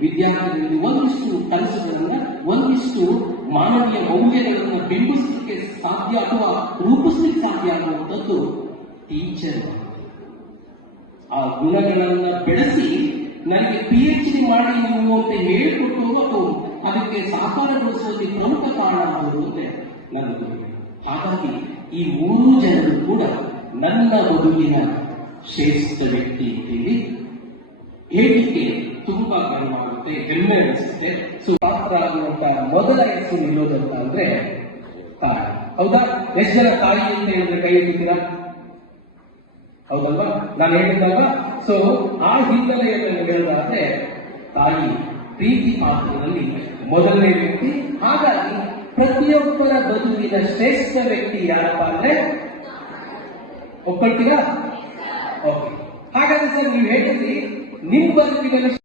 ವಿದ್ಯಾರ್ಥಿಗಳಿಗೆ ಒಂದಿಷ್ಟು ಕನಸುಗಳನ್ನ, ಒಂದಿಷ್ಟು ಮಾನವೀಯ ಮೌಲ್ಯಗಳನ್ನು ಬಿಂಬಿಸಲಿಕ್ಕೆ ಸಾಧ್ಯ ಅಥವಾ ರೂಪಿಸ್ಲಿಕ್ಕೆ ಸಾಧ್ಯ ಆಗುವಂಥದ್ದು ಟೀಚರ್. ಆ ಗುಣಗಳನ್ನ ಬೆಳೆಸಿ ನನಗೆ PhD ಮಾಡಿ ನೀವು ಅಂತ ಹೇಳಿಕೊಟ್ಟು ಅಥವಾ ಅದಕ್ಕೆ ಸಾಕಾರಗೊಳಿಸುವಲ್ಲಿ ಪ್ರಮುಖ ಕಾರಣ ಆಗುವುದು ಅಂತ ನನಗೆ. ಹಾಗಾಗಿ ಈ ಮೂರೂ ಜನರು ಕೂಡ ನನ್ನ ಬದುಕಿನ ಶ್ರೇಷ್ಠ ವ್ಯಕ್ತಿ ಅಂತೇಳಿ ಹೇಳಿಕೆ ತುಂಬಾ ಗರ್ವಾಗುತ್ತೆ, ಹೆಮ್ಮೆ ಅನಿಸುತ್ತೆ. ಪಾತ್ರ ಆಗುವಂತಹ ಮೊದಲ ಹೆಸರು ನಿಲ್ಲೋದಂತ ಅಂದ್ರೆ ತಾಯಿ. ಹೌದಾ? ಎಷ್ಟು ಜನ ತಾಯಿ ಅಂತ ಹೇಳಿದ್ರೆ ಕೈ ಎತ್ತಿದ್ದೀರಾ? ಹೌದಲ್ವಾ? ನಾನು ಹೇಳಿದ್ದಲ್ವಾ? ಸೊ ಆ ಹಿನ್ನೆಲೆಯನ್ನು ಹೇಳೋದಾದ್ರೆ ತಾಯಿ ಪ್ರೀತಿ ಪಾತ್ರದಲ್ಲಿ ಮೊದಲನೇ ವ್ಯಕ್ತಿ. ಹಾಗಾಗಿ ಪ್ರತಿಯೊಬ್ಬರ ಬದುಕಿನ ಶ್ರೇಷ್ಠ ವ್ಯಕ್ತಿ ಯಾರಪ್ಪ ಅಂದ್ರೆ ಒಪ್ಕೊಳ್ತೀರಾ? ಓಕೆ. ಹಾಗಾದ್ರೆ ಸರ್ ನೀವು ಹೇಳಿದ್ರಿ ನಿಮ್ಮ ಬದುಕಿನಲ್ಲಿ